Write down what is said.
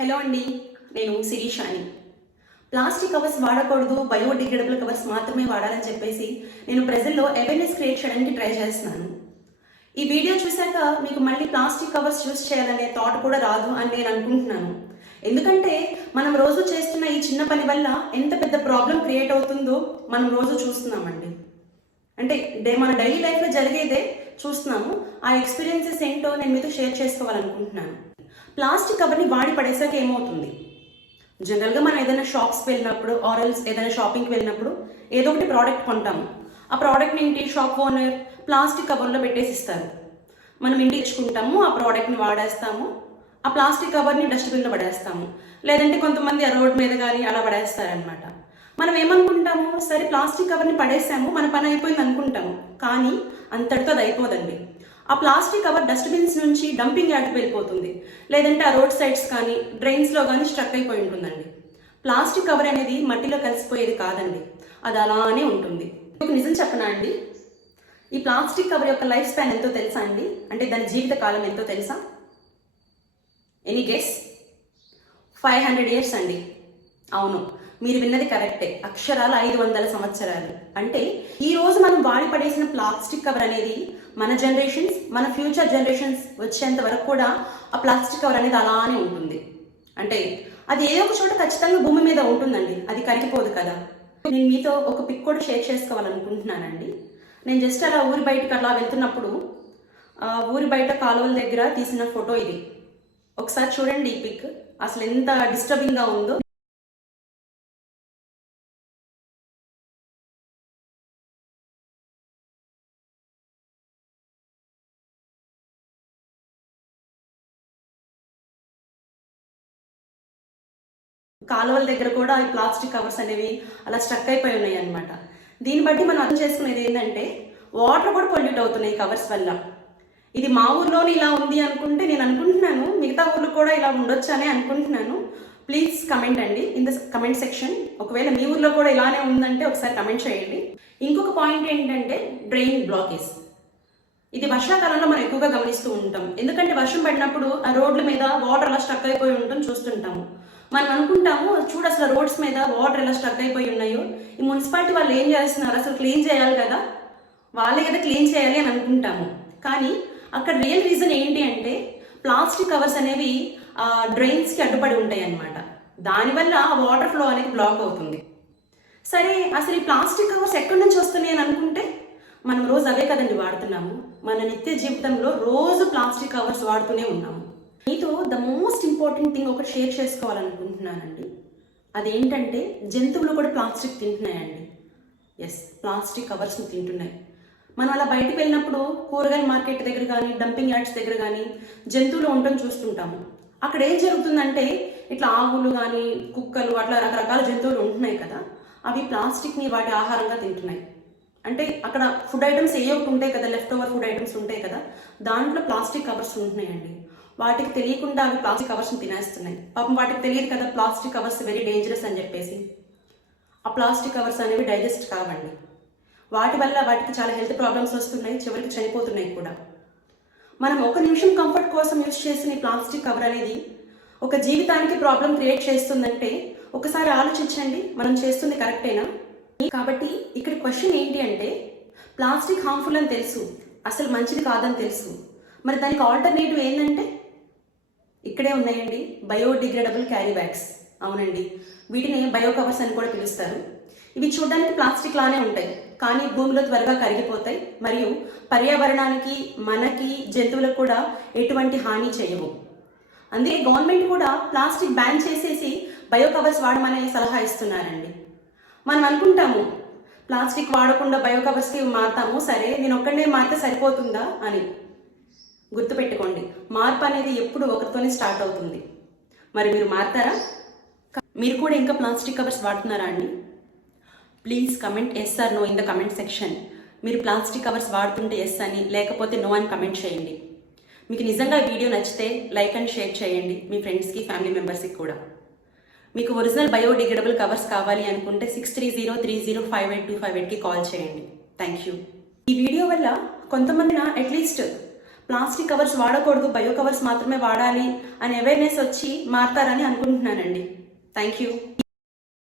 Hello అండి నేను శిరీషాని ప్లాస్టిక్ కవర్స్ వాడకూడదు బయోడిగ్రేడబుల్ కవర్స్ మాత్రమే వాడాలని చెప్పేసి నేను ప్రజల్లో అవేర్నెస్ క్రియేట్ చేయడానికి ట్రై చేస్తున్నాను. ఈ వీడియో చూశాక మీకు మళ్ళీ ప్లాస్టిక్ కవర్స్ యూస్ చేయాలనే థాట్ కూడా రాదు అని నేను అనుకుంటున్నాను. ఎందుకంటే మనం రోజు చేస్తున్న ఈ చిన్న పని వల్ల ఎంత పెద్ద ప్రాబ్లం క్రియేట్ అవుతుందో మనం రోజు చూస్తున్నామండి. అంటే డే మన డైలీ లైఫ్లో జరిగేదే చూస్తున్నాము. ఆ ఎక్స్పీరియన్సెస్ ఏంటో నేను మీతో షేర్ చేసుకోవాలనుకుంటున్నాను. ప్లాస్టిక్ కవర్ని వాడి పడేసాక ఏమవుతుంది? జనరల్గా మనం ఏదైనా షాప్స్కి వెళ్ళినప్పుడు ఆరల్స్ ఏదైనా షాపింగ్కి వెళ్ళినప్పుడు ఏదో ఒకటి ప్రోడక్ట్ కొంటాము ఆ ప్రోడక్ట్ని ఏంటి? షాప్ ఓనర్ ప్లాస్టిక్ కవర్లో పెట్టేసి ఇస్తారు. మనం ఇంటికి తెచ్చుకుంటాము ఆ ప్రోడక్ట్ని వాడేస్తాము ఆ ప్లాస్టిక్ కవర్ని డస్ట్బిన్లో పడేస్తాము. లేదంటే కొంతమంది ఆ రోడ్ మీద కానీ అలా పడేస్తారనమాట మనం ఏమనుకుంటాము? సరే ప్లాస్టిక్ కవర్ని పడేసాము మన పని అయిపోయింది అనుకుంటాము. కానీ అంతటితో అది అయిపోదండి. ఆ ప్లాస్టిక్ కవర్ డస్ట్బిన్స్ నుంచి డంపింగ్ యార్డ్కి వెళ్ళిపోతుంది. లేదంటే ఆ రోడ్ సైడ్స్ కానీ డ్రైన్స్లో కానీ స్ట్రక్ అయిపోయి ఉంటుందండి. ప్లాస్టిక్ కవర్ అనేది మట్టిలో కలిసిపోయేది కాదండి. అది అలానే ఉంటుంది. మీకు నిజం చెప్పనా అండి? ఈ ప్లాస్టిక్ కవర్ యొక్క లైఫ్ స్పాన్ ఎంతో తెలుసా అండి? అంటే దాని జీవిత కాలం ఎంతో తెలుసా? Any guess? Five hundred years అండి. అవును. మీరు విన్నది కరెక్టే. అక్షరాలు ఐదు వందల సంవత్సరాలు. అంటే ఈ రోజు మనం వాడి పడేసిన ప్లాస్టిక్ కవర్ అనేది మన జనరేషన్స్ మన ఫ్యూచర్ జనరేషన్స్ వచ్చేంత వరకు కూడా ఆ ప్లాస్టిక్ కవర్ అనేది అలానే ఉంటుంది. అంటే అది ఏ ఒక చోట ఖచ్చితంగా భూమి మీద ఉంటుందండి. అది కరిగిపోదు కదా. నేను మీతో ఒక పిక్ కూడా షేర్ చేసుకోవాలనుకుంటున్నానండి. నేను జస్ట్ అలా ఊరి బయటకు అలా వెళ్తున్నప్పుడు ఊరి బయట కాలువల దగ్గర తీసిన ఫోటో ఇది. ఒకసారి చూడండి ఈ పిక్. అసలు ఎంత డిస్టర్బింగ్గా ఉందో. కాలువల దగ్గర కూడా ఈ ప్లాస్టిక్ కవర్స్ అనేవి అలా స్ట్రక్ అయిపోయి ఉన్నాయి అనమాట దీన్ని బట్టి మనం అర్థం చేసుకునేది ఏంటంటే వాటర్ కూడా పొల్యూట్ అవుతున్నాయి కవర్స్ వల్ల. ఇది మా ఊర్లోనే ఇలా ఉంది అనుకుంటే నేను అనుకుంటున్నాను మిగతా ఊర్లో కూడా ఇలా ఉండొచ్చు అని అనుకుంటున్నాను. ప్లీజ్ కమెంట్ అండి ఇన్ ద కమెంట్ సెక్షన్ ఒకవేళ మీ ఊర్లో కూడా ఇలానే ఉందంటే ఒకసారి కమెంట్ చేయండి. ఇంకొక పాయింట్ ఏంటంటే డ్రైన్ బ్లాకేజ్ ఇది వర్షాకాలంలో మనం ఎక్కువగా గమనిస్తూ ఉంటాం. ఎందుకంటే వర్షం పడినప్పుడు ఆ రోడ్ల మీద వాటర్ అలా స్ట్రక్ అయిపోయి ఉండటం చూస్తుంటాము. మనం అనుకుంటాము చూడు అసలు రోడ్స్ మీద వాటర్ ఎలా స్ట్రక్ అయిపోయి ఉన్నాయో. ఈ మున్సిపాలిటీ వాళ్ళు ఏం చేస్తున్నారు? అసలు క్లీన్ చేయాలి కదా. వాళ్ళే కదా క్లీన్ చేయాలి అని అనుకుంటాము. కానీ అక్కడ రియల్ రీజన్ ఏంటి అంటే ప్లాస్టిక్ కవర్స్ అనేవి డ్రైన్స్కి అడ్డుపడి ఉంటాయి అన్నమాట. దానివల్ల ఆ వాటర్ ఫ్లో అనేది బ్లాక్ అవుతుంది. సరే అసలు ఈ ప్లాస్టిక్ కవర్స్ ఎక్కడి నుంచి వస్తున్నాయి అని అనుకుంటే మనం రోజు అవే కదండి వాడుతున్నాము. మన నిత్య జీవితంలో రోజు ప్లాస్టిక్ కవర్స్ వాడుతూనే ఉన్నాము. మీతో ద మోస్ట్ ఇంపార్టెంట్ థింగ్ ఒకటి షేర్ చేసుకోవాలనుకుంటున్నానండి. అదేంటంటే జంతువులు కూడా ప్లాస్టిక్ తింటున్నాయండి. ఎస్ ప్లాస్టిక్ కవర్స్ని తింటున్నాయి. మనం అలా బయటకు వెళ్ళినప్పుడు కూరగాయల మార్కెట్ దగ్గర కానీ డంపింగ్ యార్డ్స్ దగ్గర కానీ జంతువులు ఉండటం చూస్తుంటాము. అక్కడ ఏం జరుగుతుందంటే ఇట్లా ఆవులు కానీ కుక్కలు అట్లా రకరకాల జంతువులు ఉంటున్నాయి కదా. అవి ప్లాస్టిక్ని వాటి ఆహారంగా తింటున్నాయి. అంటే అక్కడ ఫుడ్ ఐటమ్స్ ఏ ఒకటి ఉంటాయి కదా లెఫ్ట్ ఓవర్ ఫుడ్ ఐటమ్స్ ఉంటాయి కదా దాంట్లో ప్లాస్టిక్ కవర్స్ ఉంటున్నాయండి. వాటికి తెలియకుండా అవి ప్లాస్టిక్ కవర్స్ని తినేస్తున్నాయి. పాపం వాటికి తెలియదు కదా ప్లాస్టిక్ కవర్స్ వెరీ డేంజరస్ అని చెప్పేసి. ఆ ప్లాస్టిక్ కవర్స్ అనేవి డైజెస్ట్ కావండి. వాటి వల్ల వాటికి చాలా హెల్త్ ప్రాబ్లమ్స్ వస్తున్నాయి చివరికి చనిపోతున్నాయి కూడా. మనం ఒక నిమిషం కంఫర్ట్ కోసం యూజ్ చేసిన ఈ ప్లాస్టిక్ కవర్ అనేది ఒక జీవితానికి ప్రాబ్లం క్రియేట్ చేస్తుందంటే ఒకసారి ఆలోచించండి మనం చేస్తుంది కరెక్టేనా కాబట్టి ఇక్కడ క్వశ్చన్ ఏంటి అంటే ప్లాస్టిక్ హార్మ్ఫుల్ అని తెలుసు అసలు మంచిది కాదని తెలుసు. మరి దానికి ఆల్టర్నేటివ్ ఏంటంటే ఇక్కడే ఉన్నాయండి బయోడిగ్రేడబుల్ క్యారీ బ్యాగ్స్ అవునండి. వీటిని బయో కవర్స్ అని కూడా పిలుస్తారు. ఇవి చూడడానికి ప్లాస్టిక్ లానే ఉంటాయి కానీ భూమిలో త్వరగా కరిగిపోతాయి మరియు పర్యావరణానికి మనకి జంతువులకు కూడా ఎటువంటి హాని చేయవు. అందుకే గవర్నమెంట్ కూడా ప్లాస్టిక్ బ్యాన్ చేసేసి బయో కవర్స్ వాడమనే సలహా ఇస్తున్నారండి. మనం అనుకుంటాము ప్లాస్టిక్ వాడకుండా బయో కవర్స్కి మారుతాము సరే నేను ఒక్కడే మారితే సరిపోతుందా అని. గుర్తుపెట్టుకోండి మార్పు అనేది ఎప్పుడు ఒకరితోనే స్టార్ట్ అవుతుంది. మరి మీరు మారుతారా? మీరు కూడా ఇంకా ప్లాస్టిక్ కవర్స్ వాడుతున్నారా అండి? Please comment yes or no in the comment section. మీరు ప్లాస్టిక్ కవర్స్ వాడుతుంటే ఎస్ అని లేకపోతే నో అని కమెంట్ చేయండి. మీకు నిజంగా వీడియో నచ్చితే లైక్ అండ్ షేర్ చేయండి మీ ఫ్రెండ్స్కి ఫ్యామిలీ మెంబర్స్కి కూడా. మీకు ఒరిజినల్ బయోడిగ్రేడబుల్ కవర్స్ కావాలి అనుకుంటే six three zero three zero five eight two five ఎయిట్కి కాల్ చేయండి. థ్యాంక్ యూ ఈ వీడియో వల్ల కొంతమంది అట్లీస్ట్ ప్లాస్టిక్ కవర్స్ వాడకూడదు బయో కవర్స్ మాత్రమే వాడాలి అనే అవేర్నెస్ వచ్చి మారుతారని అనుకుంటున్నానండి. Thank you